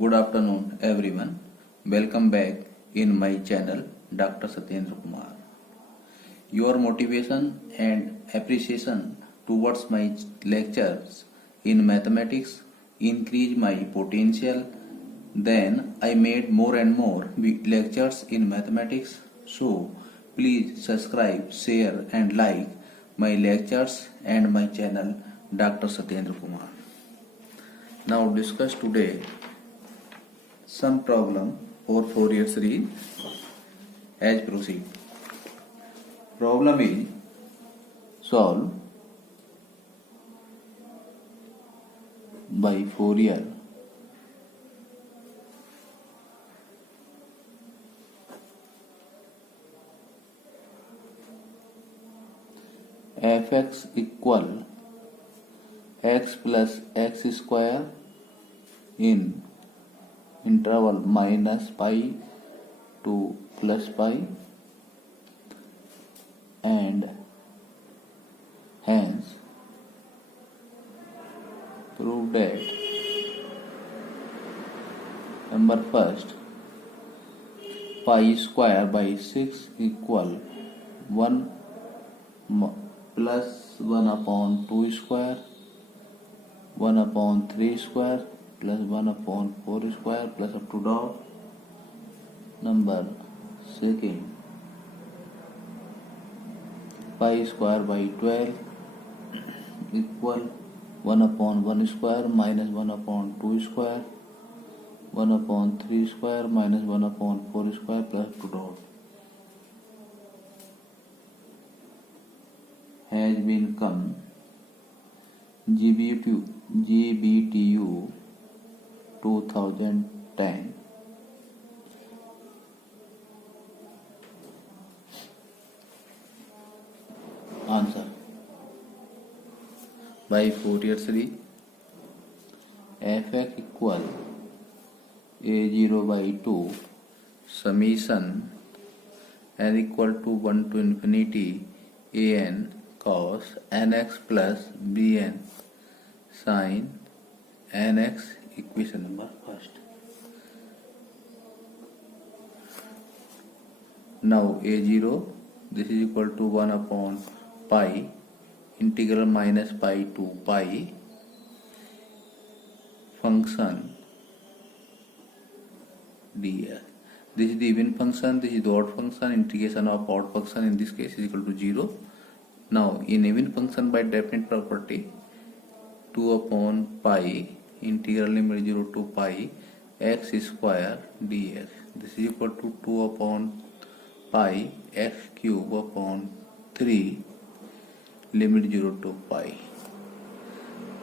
Good afternoon, everyone. Welcome back in my channel, Dr. Satyendra Kumar. Your motivation and appreciation towards my lectures in mathematics increase my potential. Then I made more and more lectures in mathematics. So please subscribe, share, and like my lectures and my channel, Dr. Satyendra Kumar. Now discuss today some problem for Fourier series as proceed. Problem is solve by Fourier fx equal x plus x square in interval minus pi to plus pi, and hence prove that number first pi square by 6 equal 1 plus 1 upon 2 square, 1 upon 3 square plus 1 upon 4 square plus up to dot. Number second pi square by 12 equal 1 upon 1 square minus 1 upon 2 square, 1 upon 3 square minus 1 upon 4 square plus up to dot. Has been come GBTU 2010. Answer by Fourier series fx equal a0 by 2 summation n equal to 1 to infinity an cos nx plus bn sin nx, equation number first. Now a0, this is equal to 1 upon pi integral minus pi to pi function ds. This is the even function, this is the odd function. Integration of odd function in this case is equal to 0. Now in even function, by definite property, 2 upon pi integral limit 0 to pi x square dx. This is equal to 2 upon pi x cube upon 3 limit 0 to pi.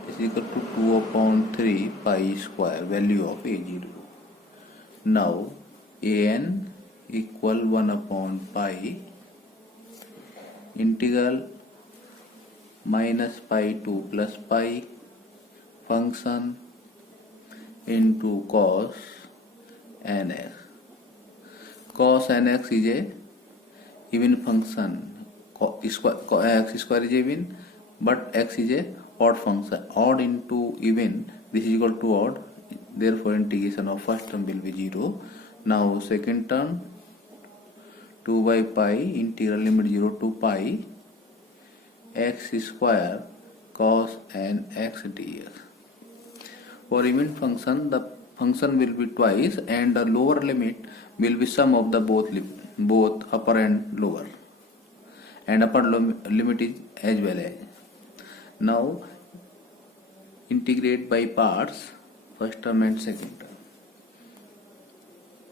This is equal to 2 upon 3 pi square, value of a0. Now an equal 1 upon pi integral minus pi to plus pi function into cos nx. Cos nx is a even function. X square is even, but x is a odd function. Odd into even, this is equal to odd. Therefore integration of first term will be 0. Now second term 2 by pi integral limit 0 to pi x square cos nx dx. For even function, the function will be twice and the lower limit will be sum of the both upper and lower, and upper limit is as well as. Now integrate by parts, first term and second term.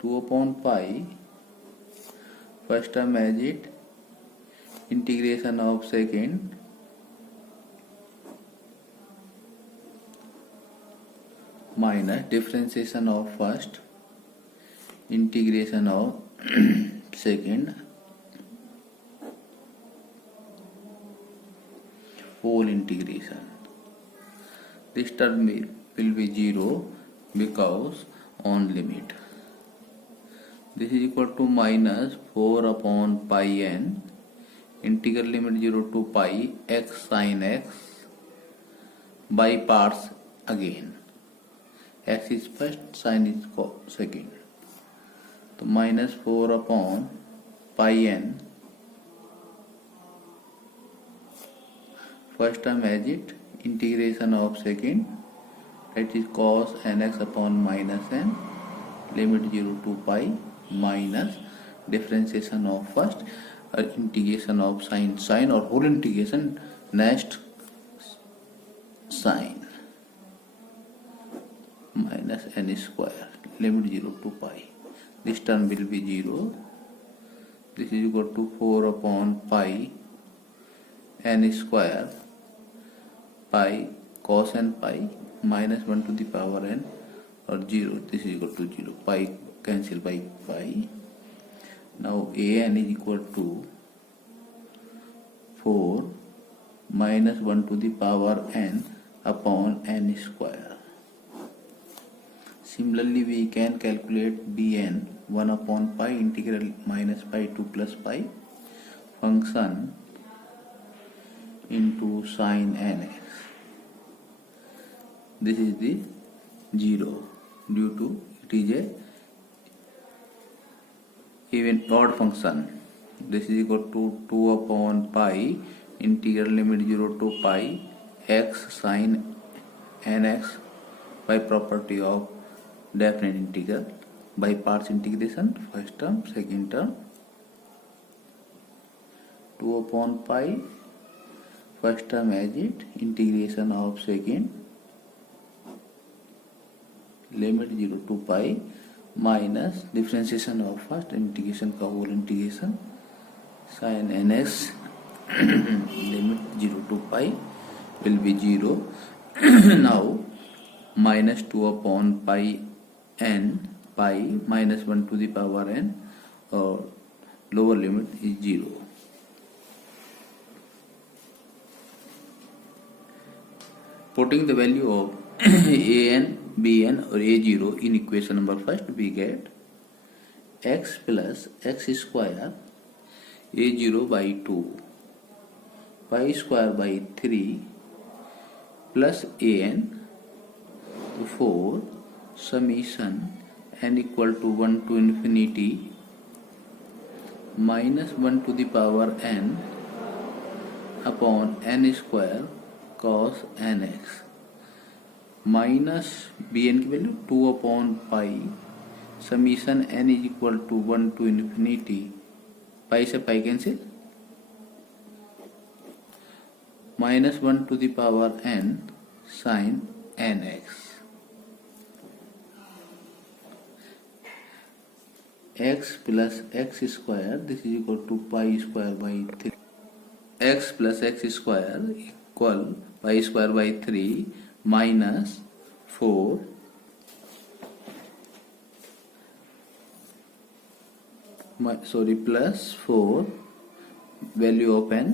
2 upon pi, first term as it, integration of second minus differentiation of first, integration of second, whole integration. This term will be 0 because on limit. This is equal to minus 4 upon pi n integral limit 0 to pi x sin x by parts again. x is first, sin is second. तो -4 upon pi n, first term as it, integration of second, that is cos nx upon minus n, limit 0 to pi, minus differentiation of first, integration of sin or whole integration next sin minus n square, limit 0 to pi. This term will be 0. This is equal to 4 upon pi n square, pi cos n pi, minus 1 to the power n, or 0. This is equal to 0. Pi cancel by pi. Now an is equal to 4 minus 1 to the power n upon n square. Similarly, we can calculate bn, 1 upon pi integral minus pi to plus pi function into sin nx. This is the 0 due to it is a even odd function. This is equal to 2 upon pi integral limit 0 to pi x sin nx by property of definite integral by parts integration, first term, second term, 2 upon pi, first term as it, integration of second, limit 0 to pi, minus differentiation of first, integration का whole integration, sin nx limit 0 to pi will be 0. Now minus 2 upon pi n, pi minus 1 to the power n, or lower limit is 0. Putting the value of an, bn or a0 in equation number first, we get x plus x square a0 by 2 pi square by 3 plus an 4 summation n equal to 1 to infinity minus 1 to the power n upon n square cos nx, minus bn की value 2 upon pi summation n is equal to 1 to infinity, pi से pi cancel, minus 1 to the power n sin nx. X plus x square, this is equal to pi square by 3. X plus x square equal pi square by 3 minus 4 plus 4 value of n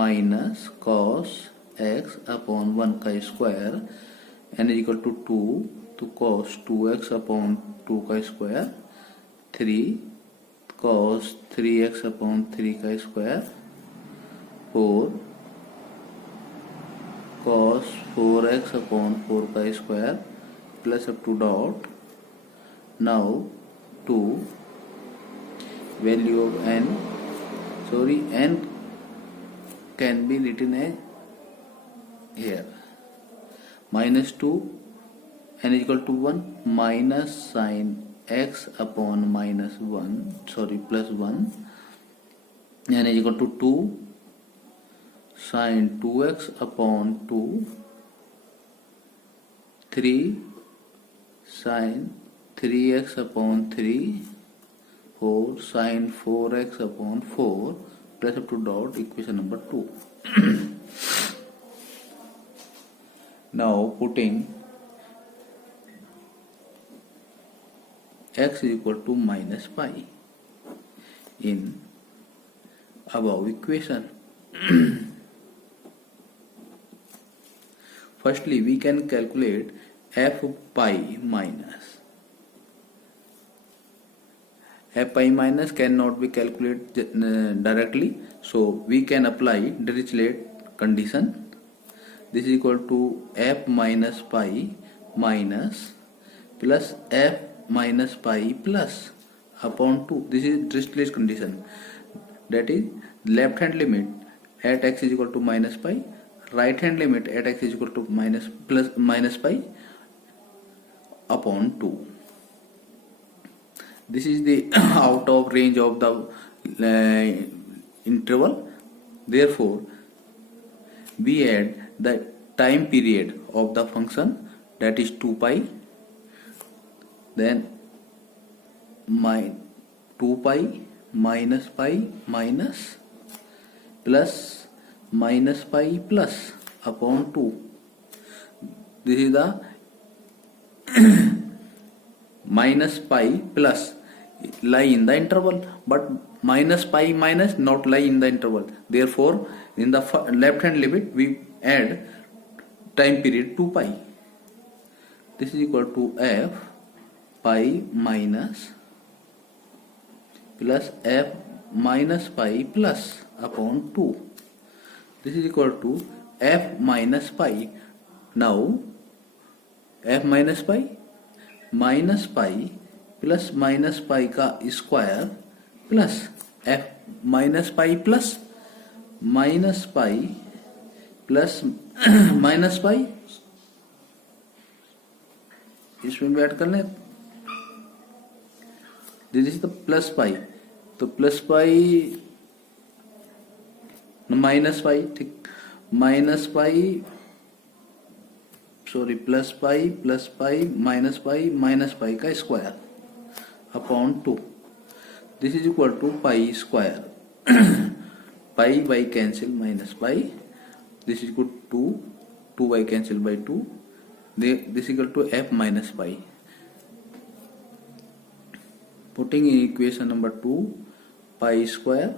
minus cos x upon 1 का square, n is equal to 2 to cos 2x upon 2 का square, 3 cos 3x upon 3 का square, 4 cos 4x upon 4 का square plus up to dot. Now 2 value of n, n can be written as here minus 2, n is equal to 1 minus sin x upon minus 1, plus 1, n is equal to 2 sin 2x upon 2, 3 sin 3x upon 3, 4 sin 4x upon 4 plus up to dot, equation number 2. Now putting x is equal to minus pi in above equation. Firstly, we can calculate f pi minus. F pi minus cannot be calculated directly, so we can apply Dirichlet condition. This is equal to f minus pi minus plus f minus pi plus upon 2. This is Dirichlet's condition. That is, left hand limit at x is equal to minus pi, right hand limit at x is equal to minus pi upon 2. This is the out of range of the interval. Therefore, we add the time period of the function, that is 2 pi, then 2 pi minus pi minus plus minus pi plus upon 2. This is the minus pi plus lie in the interval, but minus pi minus not lie in the interval. Therefore, in the left hand limit we add time period 2 pi. This is equal to f pi minus plus f minus pi plus upon 2. This is equal to f minus pi. Now f minus pi plus minus pi का square plus f minus pi plus minus pi plus minus pi, इसमें भी add कर लें. This is the plus pi, तो plus pi minus pi, ठीक, minus pi sorry plus pi minus pi का square upon 2. This is equal to pi square. Pi by cancel minus pi. This is equal to 2 by cancel by 2. This equal to f minus pi. Putting in equation number 2, pi square,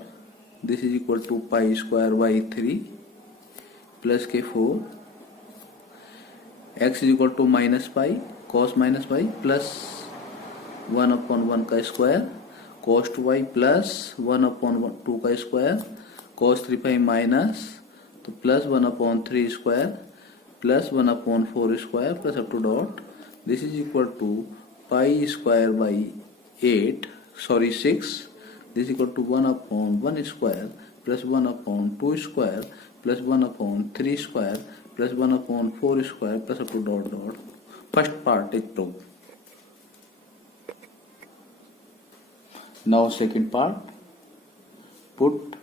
this is equal to pi square by 3 plus k 4. X is equal to minus pi cos minus pi plus 1 upon 1 का square cos 2y plus 1 upon 2 का square cos 3 pi minus तो plus 1 upon 3 square plus 1 upon 4 square plus up to dot. This is equal to pi square by 6. This equal to 1 upon 1 square plus 1 upon 2 square plus 1 upon 3 square plus 1 upon 4 square plus up to dot dot. First part is prove. Now second part, put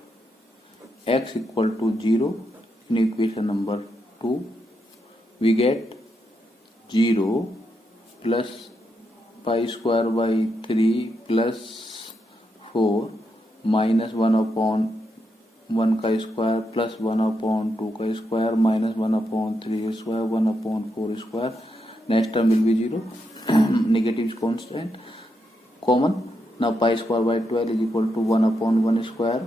x equal to 0 in equation number 2. We get 0 plus pi square by 3 plus 4 minus 1 upon 1 का square plus 1 upon 2 का square minus 1 upon 3 square 1 upon 4 square. Next term will be 0. Negative constant common. Now pi square by 12 is equal to 1 upon 1 square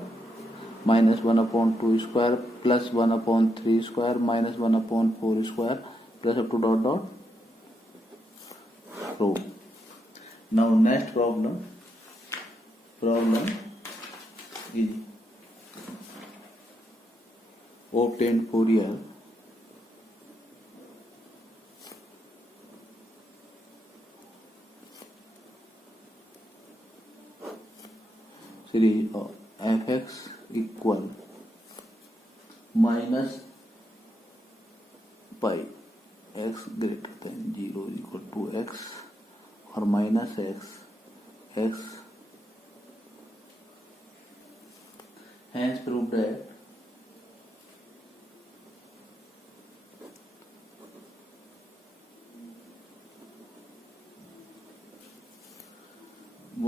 minus 1 upon 2 square plus 1 upon 3 square minus 1 upon 4 square plus up to dot dot. So now next problem is obtain Fourier series of fx equal minus pi x greater than 0 is equal to x or minus x. Hence prove that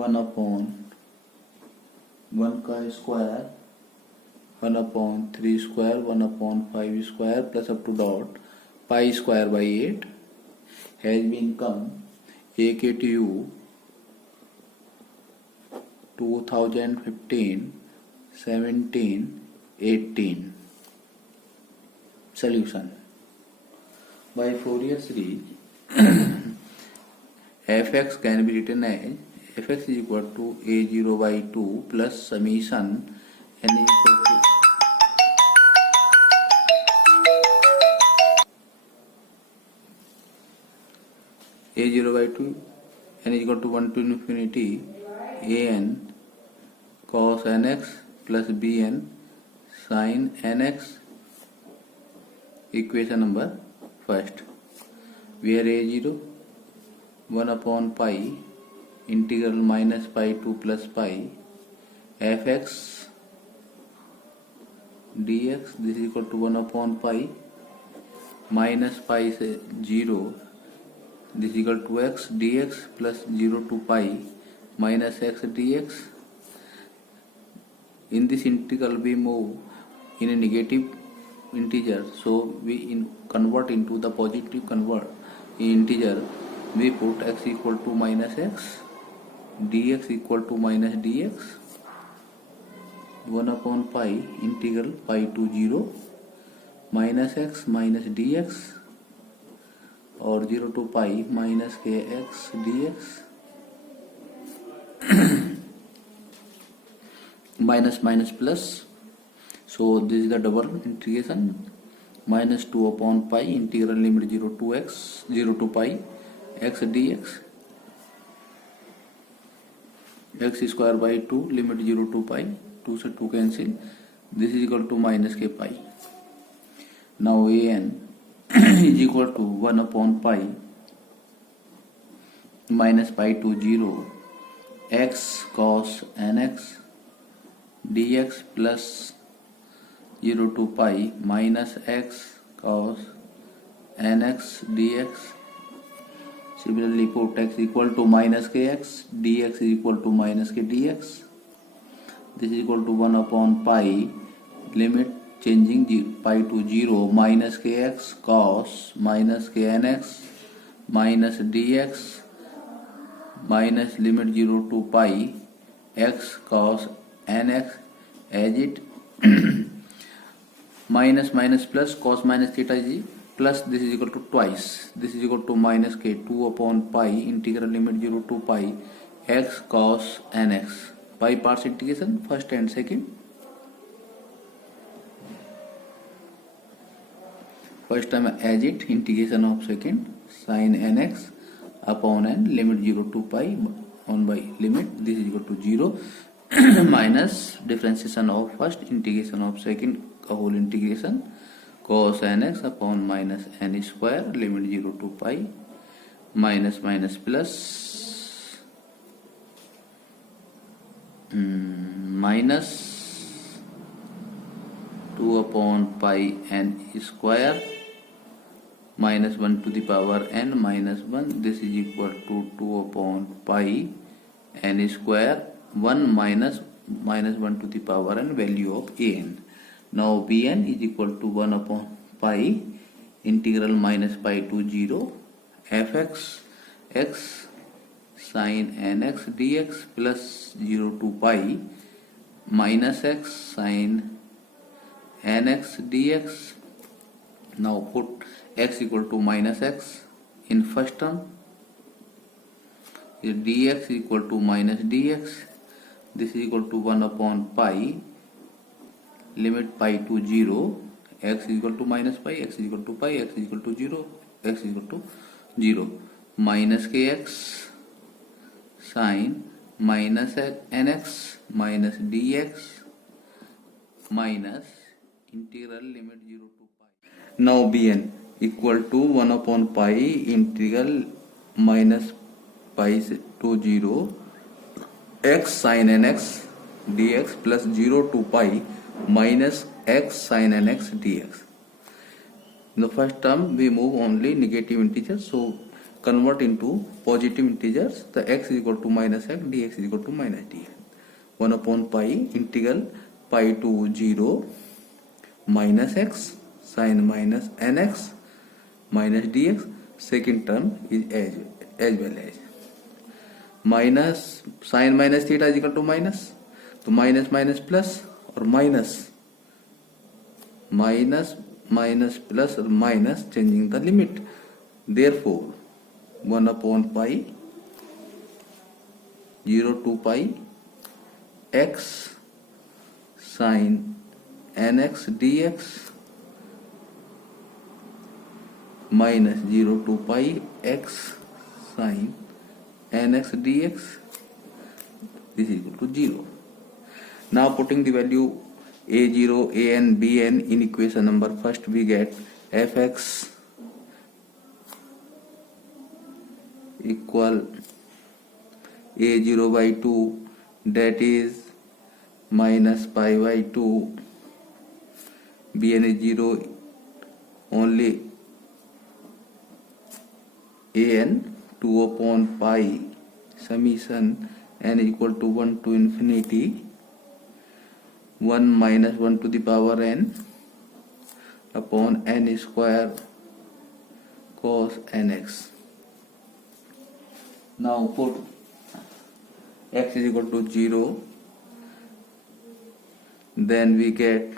one upon 1 का square 1 upon 3 square 1 upon 5 square plus up to dot pi square by 8 has been come AKTU 2015, 17, 18. Solution. By Fourier series fx can be written as fx is equal to a0 by 2 plus summation n is equal to a0 by 2 n is equal to 1 to infinity an cos nx plus bn sin nx. Equation number first, where a0 1 upon pi integral minus pi to plus pi fx dx, this is equal to 1 upon pi minus pi से 0, this is equal to x dx plus 0 to pi minus x dx. In this integral we move in a negative integer, so we convert into the positive integer. We put x equal to minus x, dx equal to minus dx, 1 upon pi integral pi to 0 minus x minus dx और 0 to pi minus kx dx. Minus minus plus, so this is the double integration. Minus 2 upon pi integral limit 0 to x 0 to pi x dx, x square by 2 limit 0 to pi, 2 से 2 cancel, this is equal to minus k pi. Now an is equal to 1 upon pi minus pi to 0 x cos nx dx plus 0 to pi minus x cos nx dx. Similarly put x equal to minus kx, dx is equal to minus k dx. This is equal to 1 upon pi limit changing pi to 0 minus kx cos minus knx minus dx minus limit 0 to pi x cos nx as it. Minus minus plus, cos minus theta is plus, this is equal to twice, this is equal to minus k 2 upon pi integral limit 0 to pi x cos nx. By parts integration, first and second. First time as it, integration of second, sin nx upon n limit 0 to pi 1 by limit, this is equal to 0 minus differentiation of first, integration of second का whole integration cos nx upon minus n square limit 0 to pi minus minus plus minus 2 upon pi n square minus 1 to the power n minus 1, this is equal to 2 upon pi n square 1 minus 1 to the power n value of an. Now bn is equal to 1 upon pi integral minus pi to 0 fx x sin nx dx plus 0 to pi minus x sin nx dx. Now put x equal to minus x in first term, dx equal to minus dx, this is equal to 1 upon pi limit pi to 0, x is equal to minus pi, x is equal to pi, x is equal to 0, x is equal to 0, minus kx sin minus nx minus dx minus integral limit 0 to pi. Now bn equal to 1 upon pi integral minus pi to 0 x sin nx dx plus 0 to pi minus x sin nx dx. In the first term we move only negative integers, so convert into positive integers. The x is equal to minus x, dx is equal to minus dx. 1 upon pi integral pi to 0 minus x sin minus nx minus dx. Second term is as well as minus sin minus theta is equal to minus, तो minus minus plus और minus minus minus plus or minus changing the limit. Therefore 1 upon pi 0 to pi x sin nx dx minus 0 to pi x sin nx dx. This is equal to 0. Now putting the value a0, an, bn in equation number first, we get fx equal a0 by 2, that is minus pi by 2. Bn is 0, only an 2 upon pi summation n is equal to 1 to infinity 1 minus 1 to the power n upon n square cos nx. Now put x is equal to 0, then we get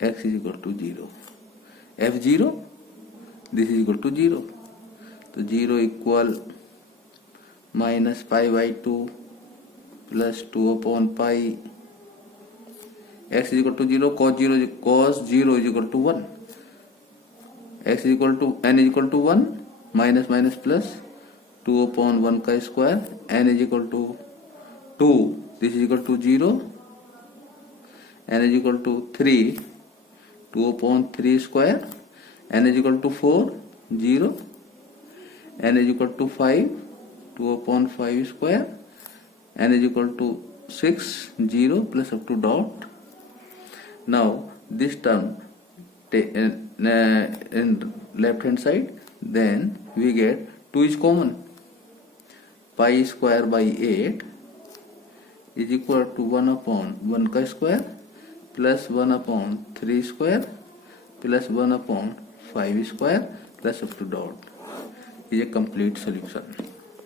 x is equal to 0. f0, this is equal to 0. So 0 equal minus pi by 2 plus 2 upon pi. X is equal to 0, cos 0 is equal to 1. X is equal to n is equal to 1, minus minus plus 2 upon 1 ka square, n is equal to 2, this is equal to 0, n is equal to 3, 2 upon 3 square, n is equal to 4, 0, n is equal to 5, 2 upon 5 square, n is equal to 6, 0 plus up to dot. Now this term in left hand side, then we get 2 is common, pi square by 8 is equal to 1 upon 1 ka square plus 1 upon 3 square plus 1 upon 5 square plus up to dot is a complete solution.